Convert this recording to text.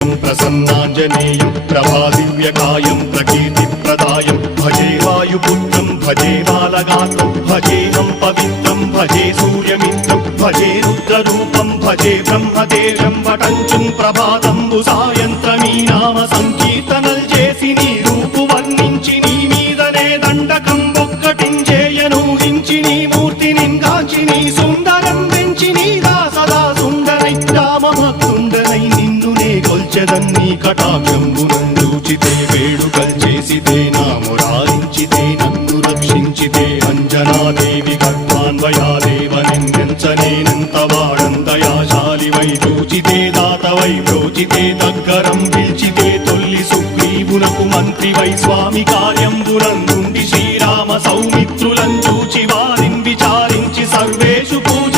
प्रसन्नाञ्जनेयं प्रभादिव्यकायं प्रकीर्तिप्रदायं भजे वायुपुत्रं भजे बालगात्रं भजेऽहं पवित्रं भजे सूर्यमित्रं भजे रुद्ररूपं भजे ब्रह्मदेवं वटञ्चुं प्रभाతంబు సాయంత్రమీ నామ సంకీర్తనల్ చేసి నీ రూపు వర్ణించి నీ మీదనే దండకం ఒక్కటించేయను హించి నీ మూర్తిని గాంచి నీ సుందరం వెంచి నీ సదా సుందరై రామభక్తుండనై నిన్నునే కొల్చెదన్ని కటాక్షంబునందూచితే వేడుకల్ చేసితే నా మురారించితే నన్ను రక్షించితే అంజనాదేవి గర్భాన్వయాదేవనెంచనేనంత వాడంతయాశాలివై చూచితే దాతవై ప్రోచితే దగ్గరం పిలిచితే తొల్లి సుగ్రీవునకు మంత్రివై స్వామి కార్యంబునందుండి శ్రీరామ సౌమిత్రులం చూచి వారిని విచారించి సర్వేషు పూజ